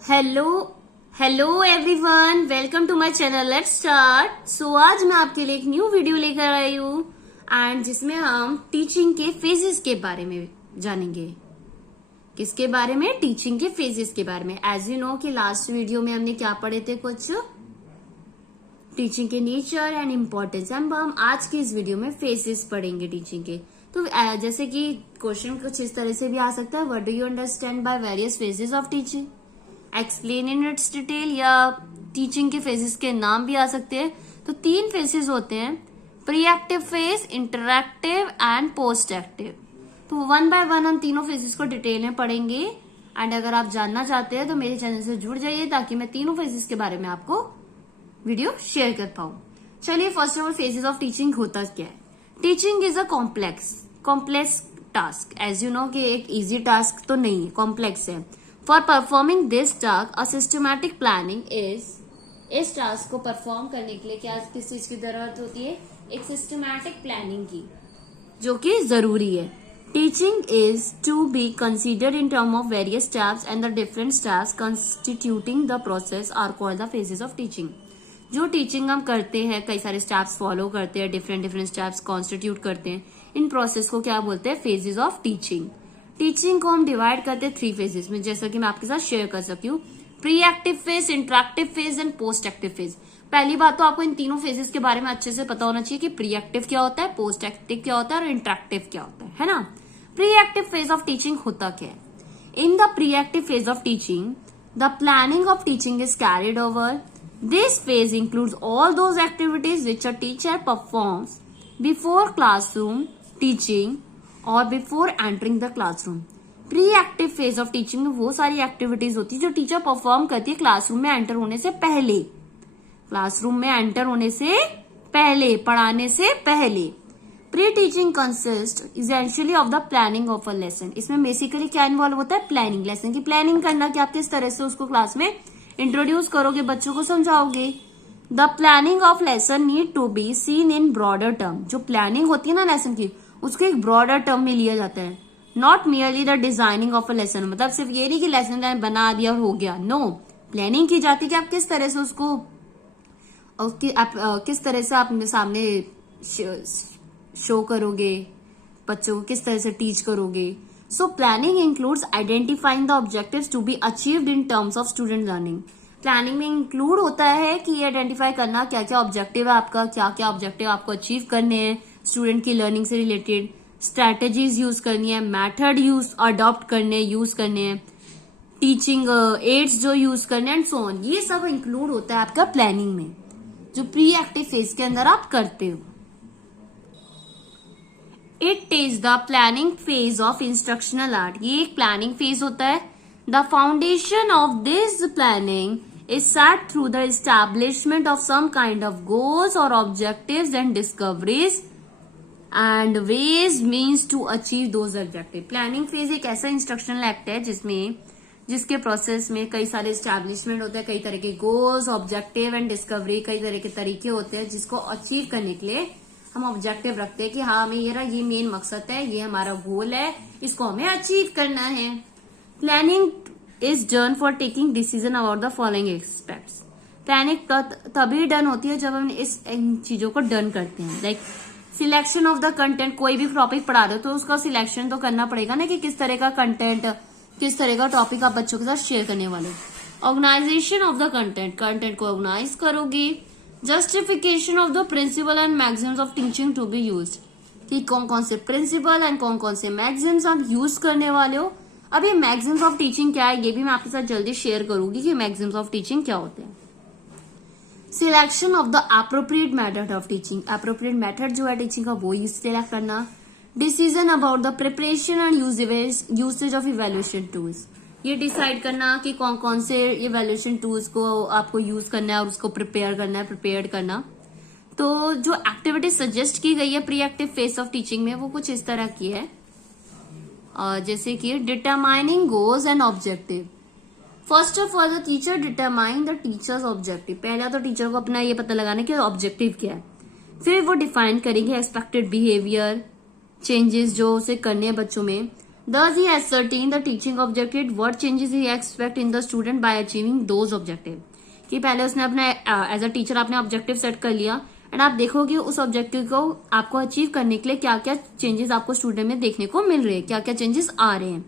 Hello hello everyone, welcome to my channel. Let's start. So आज मैं आपके लिए एक न्यू वीडियो लेकर आई हूँ एंड जिसमें हम टीचिंग के फेजेस के बारे में जानेंगे। किसके बारे में? टीचिंग के फेजेस के बारे में। एज यू नो कि लास्ट वीडियो में हमने क्या पढ़े थे, कुछ टीचिंग के नेचर एंड इम्पोर्टेंस। हम आज की इस वीडियो में फेजेस पढ़ेंगे टीचिंग के। तो जैसे कि क्वेश्चन कुछ इस तरह से भी आ सकता है, what do you understand by various phases of teaching, explain in its detail, या टीचिंग के फेजेस के नाम भी आ सकते हैं। तो 3 फेजेस होते हैं, pre active phase, interactive and post active. तो 1 बाय 1 हम तीनों फेजेस को डिटेल में पढ़ेंगे। एंड अगर आप जानना चाहते हैं तो मेरे चैनल से जुड़ जाइए ताकि मैं तीनों फेजेस के बारे में आपको वीडियो शेयर कर पाऊं। चलिए, first of all phases of teaching होता क्या है। Teaching is a complex task. As you know कि एक इजी टास्क तो नहीं है, कॉम्प्लेक्स है। For performing this task a systematic planning is, इस टास्क को परफॉर्म करने के लिए क्या किस चीज की जरूरत होती है? एक सिस्टमैटिक प्लानिंग की, जो कि जरूरी है। Teaching is to be considered in term of various steps and the different steps constituting the process are called the phases of teaching. जो टीचिंग हम करते हैं, कई सारे स्टेप्स फॉलो करते हैं, डिफरेंट स्टेप्स कॉन्स्टिट्यूट करते हैं, इन प्रोसेस को क्या बोलते हैं? Phases of teaching. टीचिंग को हम डिवाइड करते हैं 3 फेजेस में, जैसा कि मैं आपके साथ शेयर कर सकती हूँ। Pre active phase, interactive phase and post active phase. पहली बात तो आपको इन तीनों फेजेस के बारे में अच्छे से पता होना चाहिए कि प्री एक्टिव क्या होता है, पोस्ट एक्टिव क्या होता है और इंटरएक्टिव क्या होता है ना। Pre active phase of teaching होता क्या है? In the pre active phase of teaching the planning of teaching is carried over. This phase includes all those activities which a teacher performs before classroom teaching or before entering the classroom. Pre-active phase of teaching में वो सारी activities होती है जो teacher perform करती है classroom में enter होने से पहले, पढ़ाने से पहले। Pre teaching consist essentially of the planning of a lesson. इसमें बेसिकली क्या इन्वॉल्व होता है? प्लानिंग। लेसन की प्लानिंग करना कि आप किस तरह से उसको क्लास में इंट्रोड्यूस करोगे, बच्चों को समझाओगे। The planning of lesson need to be seen in broader term. जो प्लानिंग होती है ना लेसन की, उसको एक ब्रॉडर टर्म में लिया जाता है। Not merely the designing of a lesson, मतलब सिर्फ ये नहीं कि लेसन बना दिया और हो गया। नो, प्लानिंग की जाती है कि आप किस तरह से उसको किस तरह से आप सामने शो करोगे, बच्चों को किस तरह से टीच करोगे। So planning includes identifying the objectives to be achieved in terms of student learning. Planning में इंक्लूड होता है कि ये आइडेंटिफाई करना क्या क्या ऑब्जेक्टिव है आपका, क्या क्या ऑब्जेक्टिव आपको अचीव करने हैं स्टूडेंट की लर्निंग से रिलेटेड, स्ट्रैटेजीज यूज करनी है, मेथड अडॉप्ट यूज करने हैं, टीचिंग एड्स जो यूज करने एंड सो ऑन। ये सब इंक्लूड होता है आपका प्लानिंग में, जो प्री एक्टिव फेज के अंदर आप करते हो। It is the planning phase of instructional art. ये एक प्लानिंग फेज होता है। The foundation of this planning is set through the establishment of some kind of goals और objectives and discoveries and ways means to achieve those objective. Planning phase एक ऐसा instructional act है जिसके process में कई सारे एस्टैब्लिशमेंट होते हैं, कई तरह के गोल्स, ऑब्जेक्टिव एंड डिस्कवरी, कई तरह के तरीके होते हैं जिसको अचीव करने के लिए हम ऑब्जेक्टिव रखते हैं कि हाँ हमें ये मेन मकसद है, ये हमारा गोल है, इसको हमें अचीव करना है। Planning is done for taking decision about the following aspects. Planning तभी डन होती है जब हम इन चीजों को डन करते हैं। Like selection of the content. कोई भी टॉपिक पढ़ा रहे हो तो उसका सिलेक्शन तो करना पड़ेगा ना कि किस तरह का कंटेंट, किस तरह का टॉपिक आप बच्चों के साथ शेयर करने वाले हो। ऑर्गेनाइजेशन ऑफ द कंटेंट को ऑर्गेनाइज करोगे। Justification of the principle and maxims of teaching to be used, कि कौन कौन से प्रिंसिपल एंड कौन कौन से मैक्सिम्स आप यूज करने वाले हो। अब ये मैक्सिम्स ऑफ टीचिंग क्या है, ये भी मैं आपके साथ जल्दी शेयर करूंगी कि मैक्सिम्स ऑफ टीचिंग क्या होते हैं। Selection of the appropriate method of teaching. Appropriate method जो है टीचिंग का वो सिलेक्ट करना। Decision about the preparation and usage of evaluation tools. ये डिसाइड करना कि कौन कौन से इवेल्युएशन टूल्स को आपको यूज करना है और उसको प्रिपेयर करना। तो जो एक्टिविटी सजेस्ट की गई है pre active phase of teaching में वो कुछ इस तरह की है, जैसे कि determining goals and objective. First of all the teacher determine the teachers objective. पहला तो टीचर को अपना ये पता लगाना कि ऑब्जेक्टिव क्या है, फिर वो डिफाइन करेंगे एक्सपेक्टेड बिहेवियर चेंजेस जो उसे करने हैं बच्चों में। Thus he ascertain the teaching objective, what changes he expect in the student by achieving those objective. कि पहले उसने अपने एज अ टीचर आपने ऑब्जेक्टिव सेट कर लिया एंड आप देखोगे उस ऑब्जेक्टिव को आपको अचीव करने के लिए क्या क्या चेंजेस आपको स्टूडेंट में देखने को मिल रहे हैं, क्या क्या चेंजेस आ रहे हैं.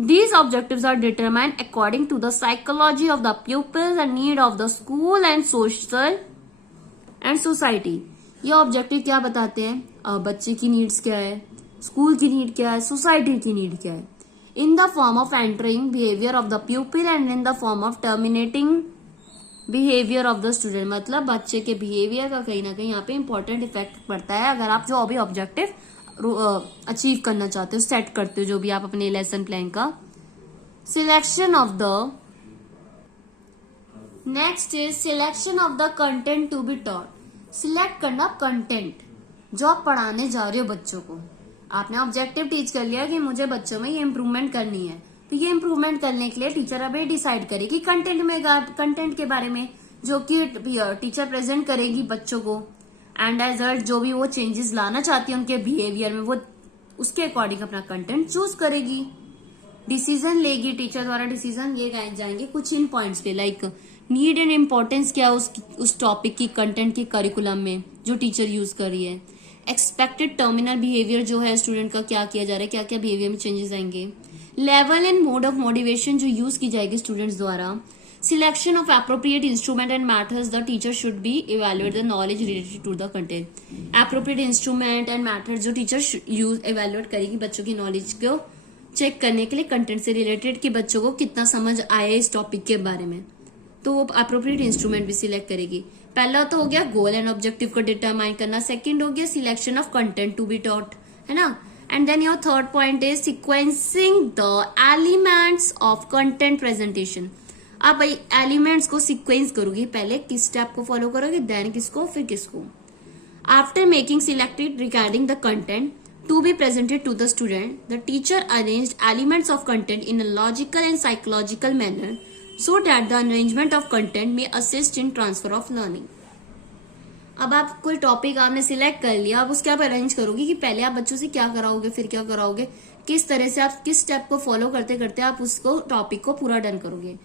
These objectives are determined according to the psychology of the pupils and need of the school and social and society. ये ऑब्जेक्टिव क्या बताते हैं, बच्चे की नीड्स क्या है, स्कूल की नीड क्या है, सोसाइटी की नीड क्या है. In the form of entering behaviour of the प्यूपिल and in the form of terminating behaviour of the student. मतलब बच्चे के बिहेवियर का कहीं ना कहीं यहाँ पे इंपॉर्टेंट इफेक्ट पड़ता है अगर आप जो अभी ऑब्जेक्टिव अचीव करना चाहते हो, सेट करते हो जो भी आप अपने लेसन प्लान का. Selection of the next is selection of the content to be taught. Select करना कंटेंट जो आप पढ़ाने जा रहे हो बच्चों को. आपने ऑब्जेक्टिव टीच कर लिया कि मुझे बच्चों में ये इम्प्रूवमेंट करनी है, तो ये इम्प्रूवमेंट करने के लिए टीचर अभी डिसाइड करेगी कंटेंट के बारे में जो कि टीचर प्रेजेंट करेगी बच्चों को. एंड एज अ जो भी वो चेंजेस लाना चाहती है उनके बिहेवियर में, वो उसके अकॉर्डिंग अपना कंटेंट चूज करेगी. डिसीजन लेगी टीचर द्वारा. डिसीजन ये जाएंगे कुछ इन पॉइंट्स पे, लाइक नीड एंड इम्पोर्टेंस क्या उस टॉपिक की कंटेंट की करिकुलम में जो टीचर यूज कर रही है. एक्सपेक्टेड टर्मिनल बिहेवियर जो है स्टूडेंट का क्या किया जा रहा है, क्या क्या बिहेवियर में चेंजेस आएंगे. Level and mode of motivation जो यूज की जाएगी स्टूडेंट्स द्वारा. Selection of appropriate instrument and methods the teacher should be evaluate the knowledge related to the content. Appropriate instrument and method जो टीचर यूज इवेल्युएट करेगी बच्चों की knowledge को check करने के लिए कंटेंट से रिलेटेड कि बच्चों को कितना समझ आया इस टॉपिक के बारे में, तो वो अप्रोप्रिएट इंस्ट्रूमेंट भी सिलेक्ट करेगी. पहला तो हो गया गोल एंड ऑब्जेक्टिव को डिटरमाइन करना. सेकंड हो गया selection of content to be taught, है ना. And then your third point is sequencing the elements of content presentation. आप भाई एलिमेंट्स को सिक्वेंस करोगी, पहले किस स्टेप को फॉलो करोगे, देन किसको, फिर किसको. After making selected regarding the content to be presented to the student, the teacher arranged elements of content in a logical and psychological manner so that the arrangement of content may assist in transfer of learning. अब आप कोई topic आपने select कर लिया, अब उसके आप arrange करोगे कि पहले आप बच्चों से क्या कराओगे, फिर क्या कराओगे, किस तरह से आप किस स्टेप को फॉलो करते करते आप उसको टॉपिक को पूरा डन करोगे.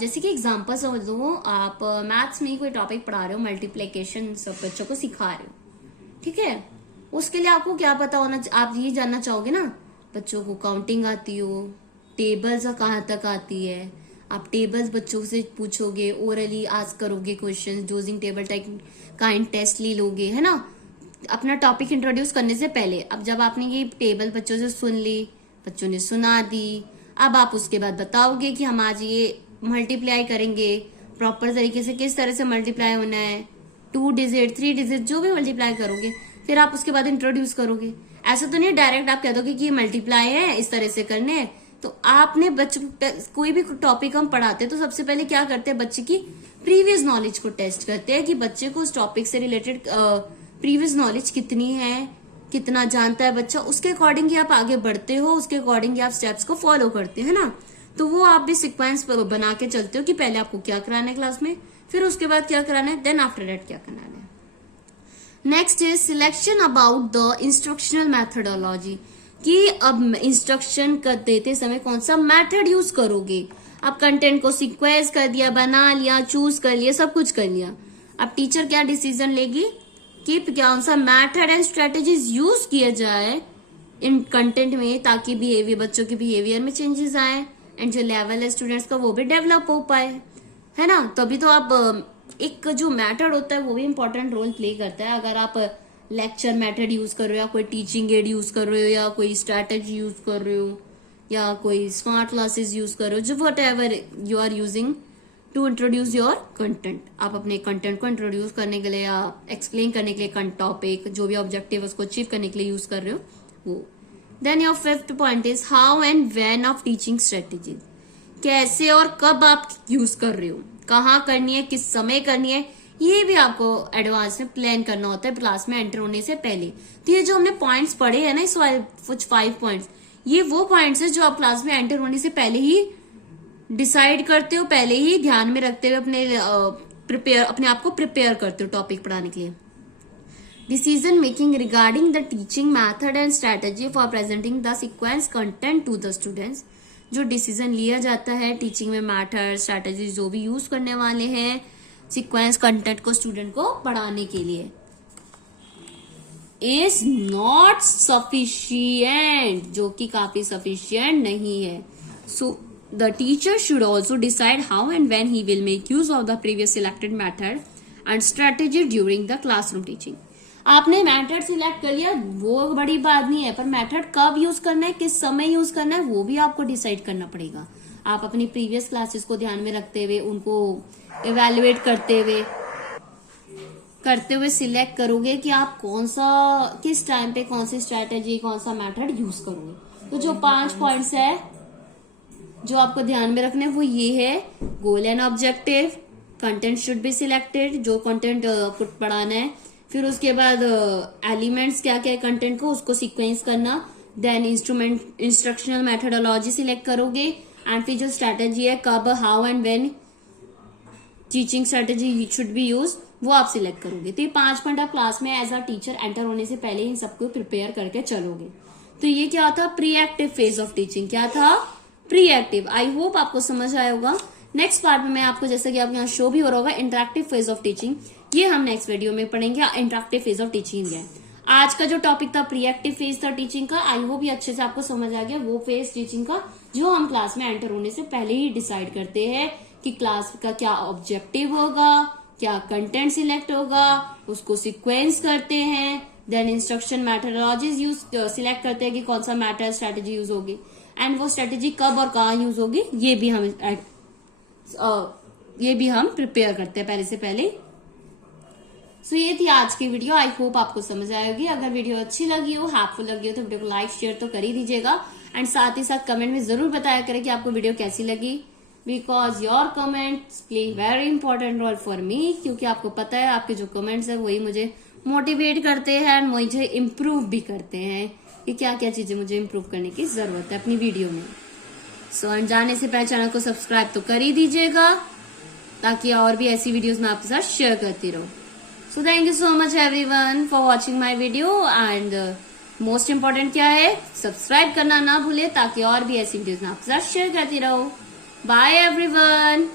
जैसे कि एग्जांपल समझ लो, आप मैथ्स में ही कोई टॉपिक पढ़ा रहे हो, मल्टीप्लिकेशन सब बच्चों को सिखा रहे हो, ठीक है. उसके लिए आपको क्या पता होना, आप ये जानना चाहोगे ना बच्चों को काउंटिंग आती हो, टेबल्स कहाँ तक आती है. आप टेबल्स बच्चों से पूछोगे, ओरली आस्क करोगे question, dosing table type kind test ले लोगे, है ना, अपना टॉपिक इंट्रोड्यूस करने से पहले. अब जब आपने ये टेबल बच्चों से सुन ली, बच्चों ने सुना दी, अब आप उसके बाद बताओगे कि हम आज ये मल्टीप्लाई करेंगे प्रॉपर तरीके से, किस तरह से मल्टीप्लाई होना है, 2 डिजिट 3 डिजिट जो भी मल्टीप्लाई करोगे, फिर आप उसके बाद इंट्रोड्यूस करोगे. ऐसा तो नहीं डायरेक्ट आप कह दोगे कि ये मल्टीप्लाई है, इस तरह से करने हैं. तो आपने बच्चों कोई भी टॉपिक हम पढ़ाते हैं तो सबसे पहले क्या करते हैं, बच्चे की प्रीवियस नॉलेज को टेस्ट करते हैं कि बच्चे को उस टॉपिक से रिलेटेड प्रीवियस नॉलेज कितनी है, कितना जानता है बच्चा. उसके अकॉर्डिंग ही आप आगे बढ़ते हो, उसके अकॉर्डिंग ही आप स्टेप्स को फॉलो करते हैं ना. तो वो आप भी सिक्वेंस बना के चलते हो कि पहले आपको क्या कराना है क्लास में, फिर उसके बाद क्या कराना है, देन आफ्टर दैट क्या कराना है. Next is selection about the instructional methodology, कि अब इंस्ट्रक्शन कर देते समय कौन सा मेथड यूज करोगे. अब कंटेंट को सिक्वेंस कर दिया, बना लिया, चूज कर लिया, सब कुछ कर लिया. अब टीचर क्या डिसीजन लेगी कि कौन सा मेथड एंड स्ट्रेटेजीज यूज किया जाए इन कंटेंट में, ताकि बिहेवियर बच्चों के बिहेवियर में चेंजेस आए एंड जो लेवल है स्टूडेंट्स का वो भी डेवलप हो पाए, है ना. तभी तो आप एक जो मेथड होता है वो भी इम्पोर्टेंट रोल प्ले करता है. अगर आप लेक्चर मेथड यूज कर रहे हो, या कोई टीचिंग एड यूज कर रहे हो, या कोई स्ट्रैटेजी यूज कर रहे हो, या कोई स्मार्ट क्लासेस यूज कर रहे हो, जो whatever you are using to introduce your content. आप अपने कंटेंट को इंट्रोड्यूस करने के लिए या एक्सप्लेन करने के लिए टॉपिक जो भी ऑब्जेक्टिव उसको अचीव करने के लिए यूज कर रहे हो वो. Then your fifth point is how and when of teaching strategies. कैसे और कब आप यूज कर रहे हो, कहाँ करनी है, किस समय करनी है, ये भी आपको एडवांस में प्लान करना होता है क्लास में एंटर होने से पहले. तो ये जो हमने पॉइंट्स पढ़े हैं ना, इस कुछ 5 पॉइंट्स, ये वो पॉइंट्स है जो आप क्लास में एंटर होने से पहले ही डिसाइड करते हो, पहले ही ध्यान में रखते हुए अपने आप को प्रिपेयर करते हो टॉपिक पढ़ाने के लिए. Decision making regarding the teaching method and strategy for presenting the sequence content to the students. जो डिसीजन लिया जाता है टीचिंग में मैथड स्ट्रेटेजी जो भी यूज करने वाले हैं सीक्वेंस कंटेंट को स्टूडेंट को पढ़ाने के लिए, इज नॉट सफिशियंट, जो कि काफी सफिशियंट नहीं है। So the teacher should also decide how and when he will make use of the previous selected method and strategy during the classroom teaching. आपने मेथड सिलेक्ट कर लिया वो बड़ी बात नहीं है, पर मेथड कब यूज करना है, किस समय यूज करना है, वो भी आपको डिसाइड करना पड़ेगा। आप अपनी प्रीवियस क्लासेस को ध्यान में रखते हुए उनको इवेल्युएट करते हुए सिलेक्ट करोगे कि आप कौन सा किस टाइम पे कौन सी स्ट्रेटेजी कौन सा मेथड यूज करोगे। तो जो 5 पॉइंट्स है जो आपको ध्यान में रखने वो ये है, गोल and objective, content should be selected, जो कंटेंट आपको पढ़ाना है, फिर उसके बाद एलिमेंट्स क्या क्या है कंटेंट को उसको सीक्वेंस करना, देन इंस्ट्रक्शनल मेथोडोलॉजी सिलेक्ट करोगे, एंड फिर जो स्ट्रेटेजी है कब how and when teaching strategy should be use वो आप सिलेक्ट करोगे। तो ये 5 पॉइंट आप क्लास में एज अ टीचर एंटर होने से पहले इन सबको प्रिपेयर करके चलोगे। तो ये क्या था, pre active phase of teaching. क्या था, प्री एक्टिव। आई होप आपको समझ आया होगा। नेक्स्ट पार्ट में मैं आपको, जैसे कि आपके यहाँ शो भी हो रहा होगा, इंटरेक्टिव फेज ऑफ टीचिंग, ये हम नेक्स्ट वीडियो में पढ़ेंगे। इंटरेक्टिव फेज ऑफ टीचिंग है। आज का जो टॉपिक था प्री एक्टिव फेज था टीचिंग का, आई होप ये अच्छे से आपको समझ आ गया। वो फेज टीचिंग का जो हम क्लास में एंटर होने से पहले ही डिसाइड करते हैं कि क्लास का क्या ऑब्जेक्टिव होगा, क्या कंटेंट सिलेक्ट होगा, उसको सीक्वेंस करते हैं, then instruction methodologies use select करते हैं कि कौन सा मैथड स्ट्रेटेजी यूज होगी, एंड वो स्ट्रेटेजी कब और कहाँ यूज होगी ये भी हम प्रिपेयर करते हैं पहले से पहले। सो ये थी आज की वीडियो। आई होप आपको समझ आएगी। अगर वीडियो अच्छी लगी हो, हेल्पफुल लगी हो तो वीडियो को लाइक शेयर तो कर ही दीजिएगा, एंड साथ ही साथ कमेंट में जरूर बताया करें कि आपको वीडियो कैसी लगी, because your comments play very important role for me. क्योंकि आपको पता है आपके जो कमेंट्स है वही मुझे मोटिवेट करते हैं, मुझे इम्प्रूव भी करते हैं कि क्या क्या चीजें मुझे इम्प्रूव करने की जरूरत है अपनी वीडियो में। सो जाने से पहले चैनल को सब्सक्राइब तो कर ही दीजिएगा ताकि और भी ऐसी वीडियोस मैं आपके साथ शेयर करती रहूं। So thank you so much everyone for watching my video, and most important क्या है, सब्सक्राइब करना ना भूले ताकि और भी ऐसी वीडियोस मैं आपके साथ शेयर करती रहूं। Bye everyone.